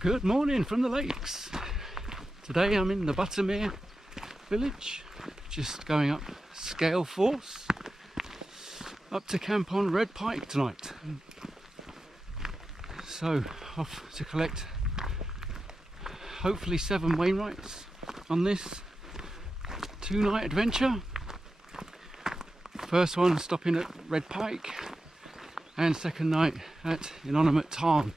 Good morning from the lakes. Today I'm in the Buttermere village, just going up Scale Force, up to camp on Red Pike tonight. So off to collect hopefully 7 Wainwrights on this 2-night adventure. First one stopping at Red Pike and second night at innominate Tarn.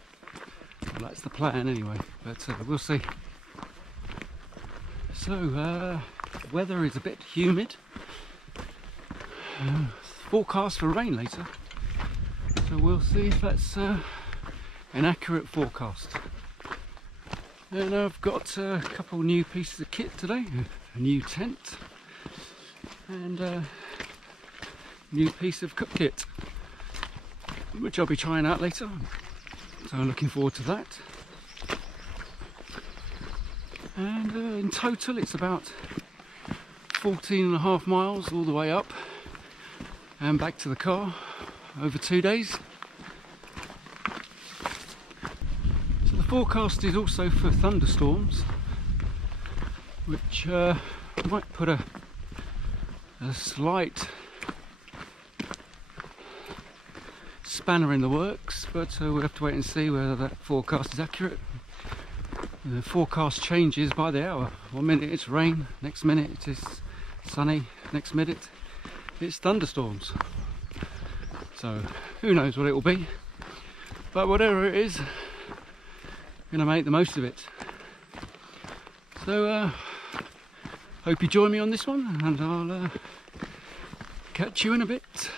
Well, that's the plan anyway, but we'll see. So weather is a bit humid, forecast for rain later, so we'll see if that's an accurate forecast. And I've got a couple new pieces of kit today, a new tent and a new piece of cook kit, which I'll be trying out later. So I'm looking forward to that. And in total it's about 14.5 miles all the way up and back to the car over 2 days. So the forecast is also for thunderstorms, which might put a slight spanner in the works, but we'll have to wait and see whether that forecast is accurate. The forecast changes by the hour. 1 minute it's rain, next minute it is sunny, next minute it's thunderstorms. So who knows what it will be, but whatever it is, I'm going to make the most of it. So hope you join me on this one, and I'll catch you in a bit.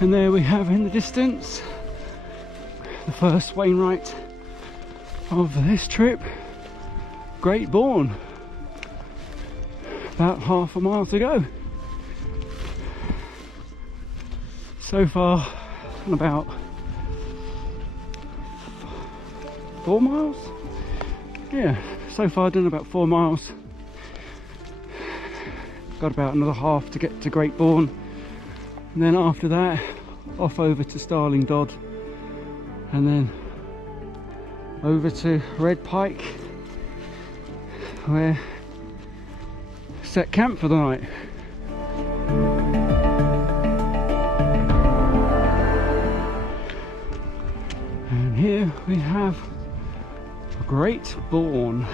And there we have in the distance the first Wainwright of this trip, Great Borne. About half a mile to go. So far about 4 miles. Yeah, so far done about 4 miles. Got about another half to get to Great Borne. And then after that, off over to Starling Dodd, and then over to Red Pike, where set camp for the night. And here we have a Great Borne.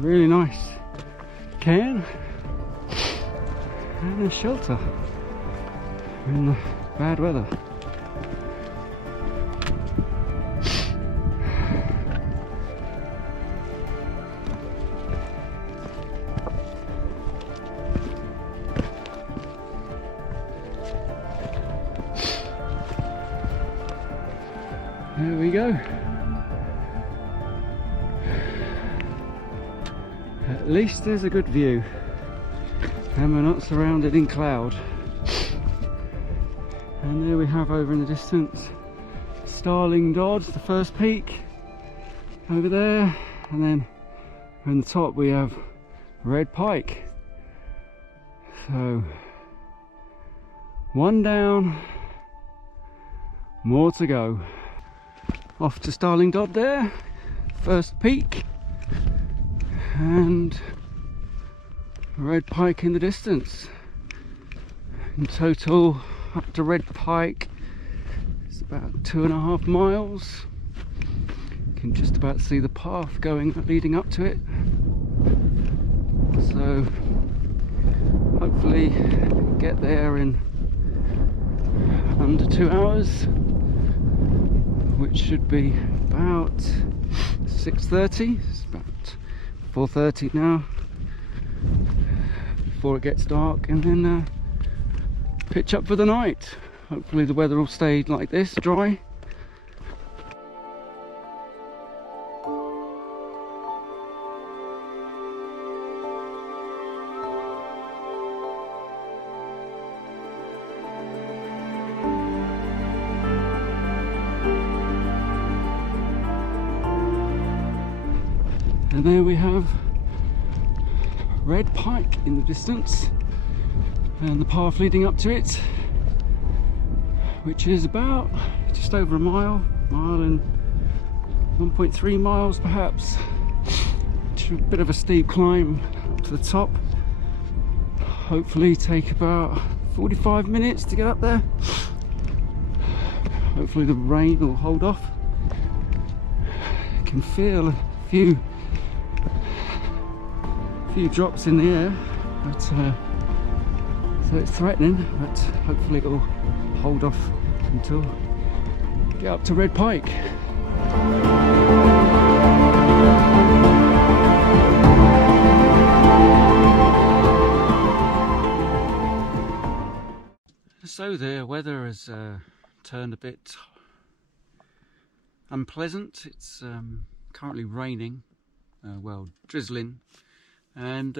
Really nice cairn and a shelter in the bad weather. There we go. At least there's a good view and we're not surrounded in cloud. And there we have over in the distance Starling Dodd, the first peak over there, and then on the top we have Red Pike. So, one down, more to go. Off to Starling Dodd there, first peak, and Red Pike in the distance. In total, up to Red Pike, it's about 2.5 miles. You can just about see the path leading up to it. So hopefully get there in under 2 hours, which should be about 6:30. It's about 4:30 now, before it gets dark, and then pitch up for the night. Hopefully the weather will stay like this, dry. And there we have Red Pike in the distance, and the path leading up to it, which is about just over a mile and 1.3 miles perhaps. A bit of a steep climb up to the top. Hopefully take about 45 minutes to get up there. Hopefully the rain will hold off. I can feel a few drops in the air, but so it's threatening, but hopefully it will hold off until we get up to Red Pike. So the weather has turned a bit unpleasant. It's currently raining, well, drizzling, and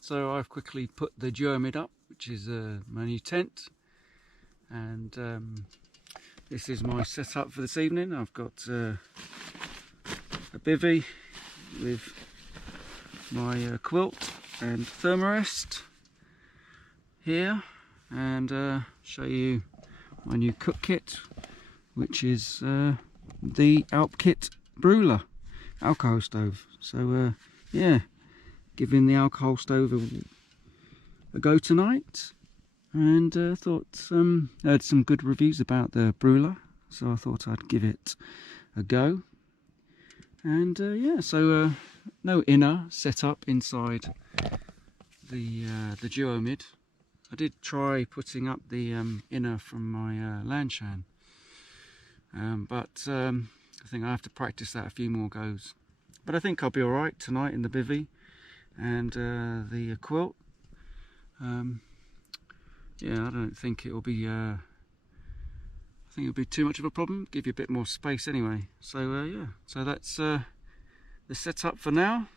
so I've quickly put the Duomid up, which is my new tent, and this is my setup for this evening. I've got a bivvy with my quilt and thermarest here, and show you my new cook kit, which is the Alp Kit Brula alcohol stove. So yeah, giving the alcohol stove a go tonight, and thought I heard some good reviews about the Brula, so I thought I'd give it a go. And yeah, so no inner setup inside the Duomid. I did try putting up the inner from my Lanshan, but I think I have to practice that a few more goes. But I think I'll be alright tonight in the bivvy and the quilt. Yeah, I don't think it'll be I think it'll be too much of a problem. Give you a bit more space anyway. So yeah, so that's the setup for now.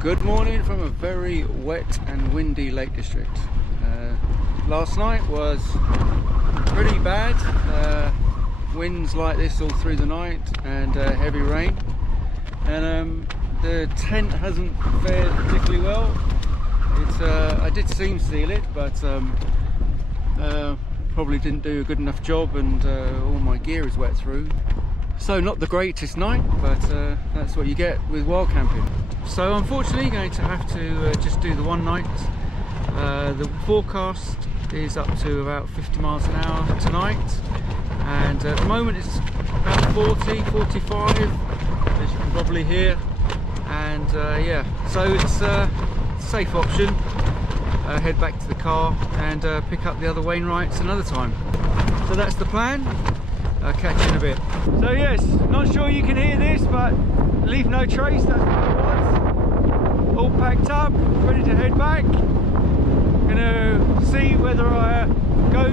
Good morning from a very wet and windy Lake District. Last night was pretty bad. Winds like this all through the night, and heavy rain. And the tent hasn't fared particularly well. It's I did seam seal it, but probably didn't do a good enough job, and all my gear is wet through. So not the greatest night, but that's what you get with wild camping. So unfortunately going to have to just do the one night. The forecast is up to about 50 miles an hour tonight, and at the moment it's about 40, 45, as you can probably hear. And yeah, so it's a safe option. Head back to the car and pick up the other Wainwrights another time. So that's the plan. I'll catch you in a bit. So yes, not sure you can hear this, but at least leave no trace, that's what it was. All packed up, ready to head back. Gonna see whether I go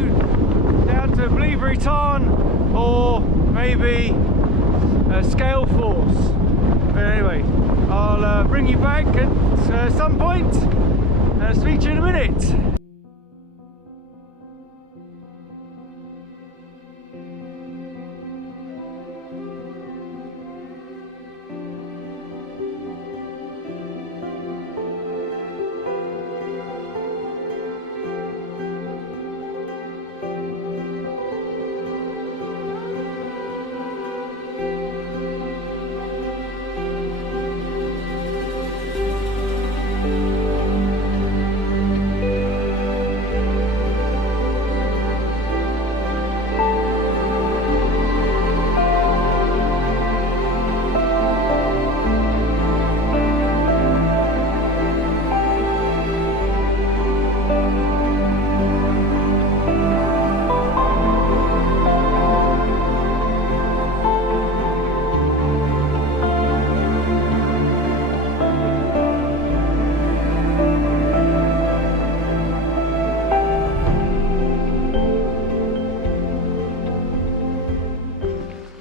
down to Blueberry Tarn or maybe Scale Force. But anyway, I'll bring you back at some point. Speak to you in a minute.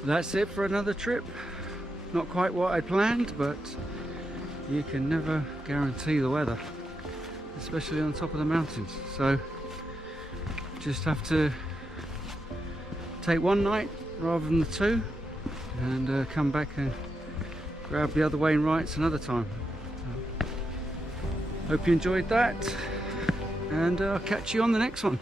That's it for another trip. Not quite what I planned, but you can never guarantee the weather, especially on top of the mountains. So just have to take one night rather than the two, and come back and grab the other Wainwrights another time. Hope you enjoyed that, and I'll catch you on the next one.